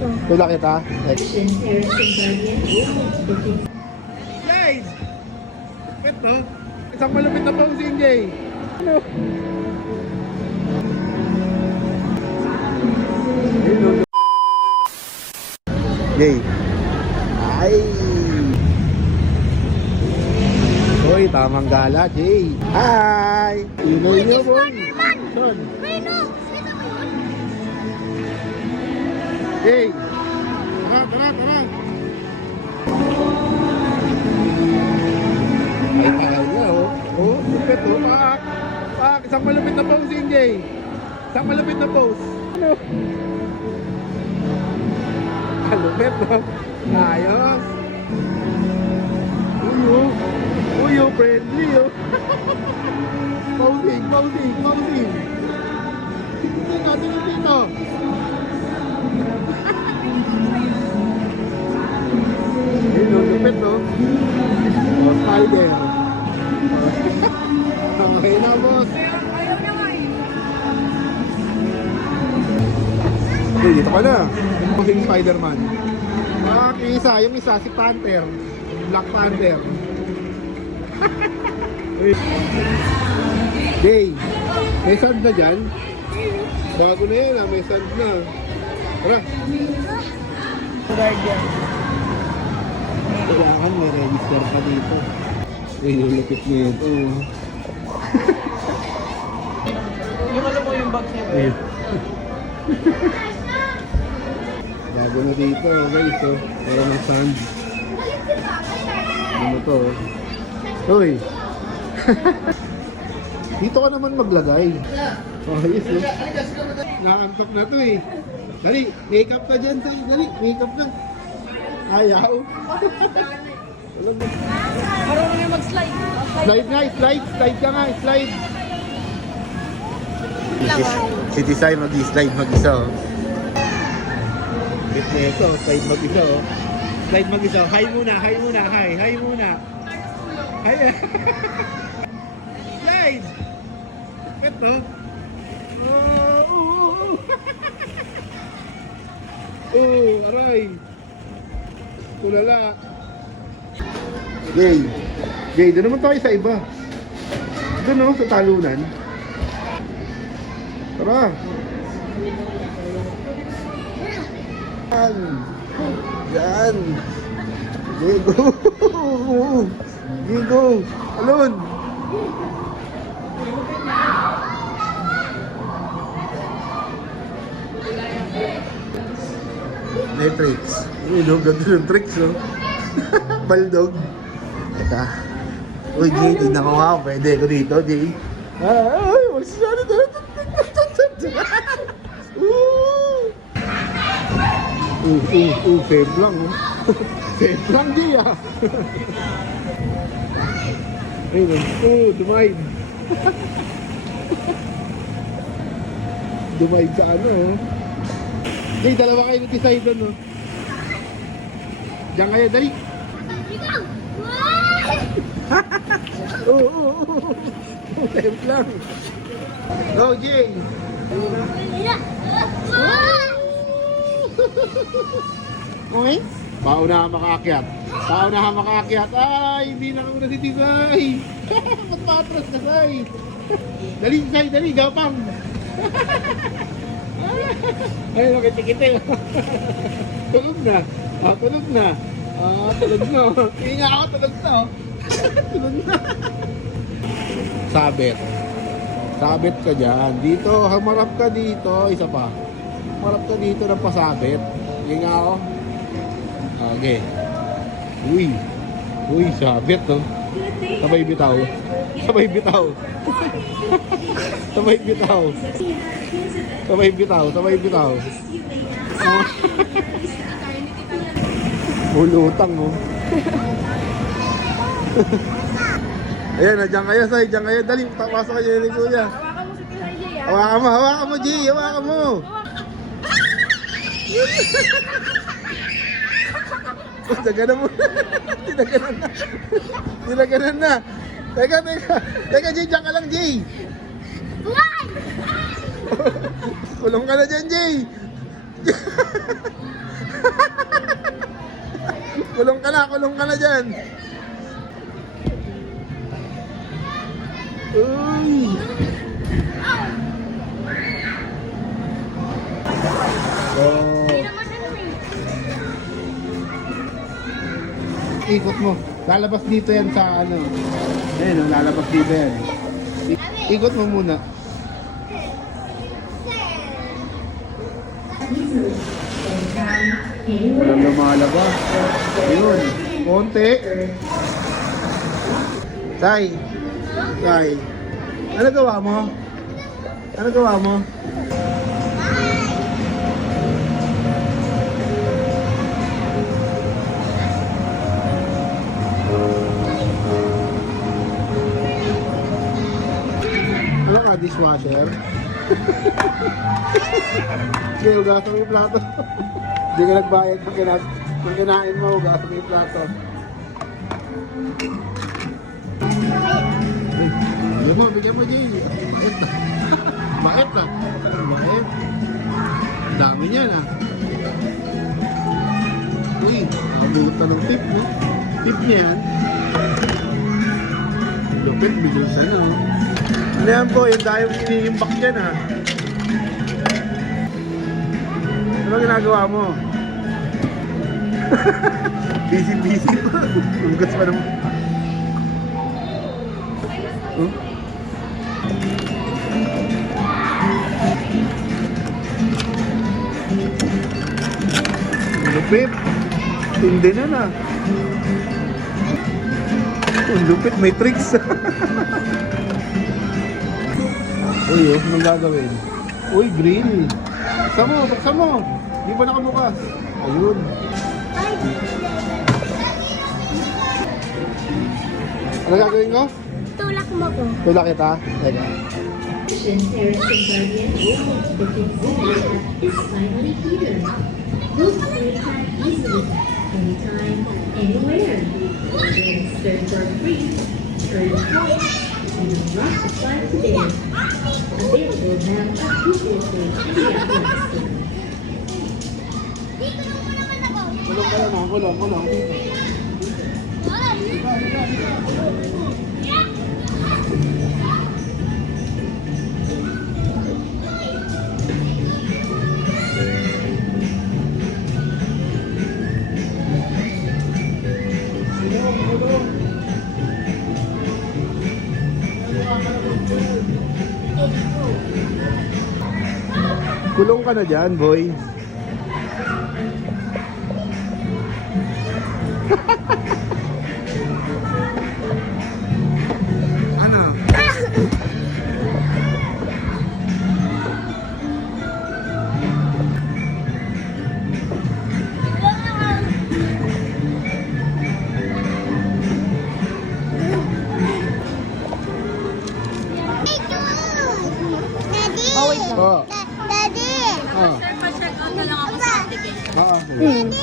Tulak kita. Guys! Wait no? Isang malupit na posing, Jay. Ano? Jay. Ay! Hoy, tamang gala, Jay. Hi! You know boy. Son. Jay! Tara. Ay, ayaw niya, oh. Oh, lupit, oh. Pak. Isang malupit na posing, Jay. Isang malupit na pose. Ano? Lupit, oh. Ayos. Uyo, friendly, oh. Posing. Dito. Lupit, no? Oh, spider. Okay na, boss. Ayaw na nga eh. Uy, dito ka na. Posing Spider-Man. Yung isa, si Panther. Black Panther. Jay, may sand na dyan? Bago na yan, may sand na. Tara. Guardian. Kailangan may register ka dito. Yung lupit niya ito. Yung alam mo yung bag niya ba? Bago na dito, guys. Oh. Para may sand. Ano to? Hoy! Dito ka naman maglagay. Ayos, oh. Nakantok na to eh. Dali, makeup ka dyan, Tay. Dali, makeup ka. Ayaw. Marunong yung mag-slide. Slide ka nga, slide. Si Tisay mag-slide mag-isa, oh. Bit na ito, slide mag-isa, oh. Slide mag-isa. Hi muna. Hi. Slide! Ito. Aray. Tulala. Jay, doon naman tayo sa iba. Doon, no, sa talunan. Tara. Yan. Gigo. Alon. May tricks. Ganda yung tricks, oh. Baldog. Teka. Uy, Jay, tignan ko nga. Pwede ko dito, Jay. Ay, walis na dito. Safe lang, oh. Safe lang, Jay, ah. Ayun, dumaid. Dumaid sa ano, oh. Jay, dalawa kayo natisay doon, oh. Diyan kayo, dali. Safe lang. Go, Jay. Okay? Paunahan makaakyat. Ay, hindi na muna si Tisay. Ba't patras na, Say? Dali, Say, dali, gapang. Ay, nakitikite. Tulog na. Tulog na. Hinga ako, tulog na. Tulog na. Sabit ka dyan. Dito, hamarap ka dito. Isa pa. Hamarap ka dito ng pasabit. Hinga ako. Okay. Uy, sabit, no? Sabay bitaw. Ulutang, mo. Ayan, dyan kayo, Say. Dyan kayo. Dali, pasok kayo ni Kuya. Hawakan mo si Tisay, Jay, ah. Hawakan mo, G. Hawakan mo. Tinaganan mo. Tinaganan na. Teka, G. Dyan ka lang, G. Kulong ka na dyan, G. Kulong ka na dyan. Uy! Oh. Hindi naman ano eh. Ikot mo. Lalabas dito yan sa ano. Ayun, lalabas dito yan. Ikot mo muna. Walang lumalabas. Ayun. Konti. Tay. Tay. Ano gawa mo? Ano gawa mo? Ano ka, dishwasher? Sige, hugasan mo yung plato. Hindi ka nagbayad pag kinain mo, hugasan mo yung plato. Bigyan mo, Jay. Mait na. Mait. Dami niya na. Uy, nakabulot na ng tip, no? Tip niya yan. Lupit, bilusan, no? Ano yan po? Yung dahil iniimbak dyan, ha? Ano ginagawa mo? Busy pa. Hugas pa naman. Huh? Lupit. Hindi na. Ang lupit, may tricks. Uy, anong gagawin? Uy, grill. Buksan mo. Di ba nakabukas? Ayun. Ano gagawin ko? Tulak mo ko. Tulak kita? Teka. is finally here. Those players can easily, anytime, anywhere. Register for free, earn points, and rock the fun today. Available now at Google Play and the Apple Store. Kulong ka lang, kulong. Kulong ka na dyan, boy. Ano? Oh, wait lang. Oh. Daddy! Oh. Sir, pa-check out na lang ako sa application. Oo.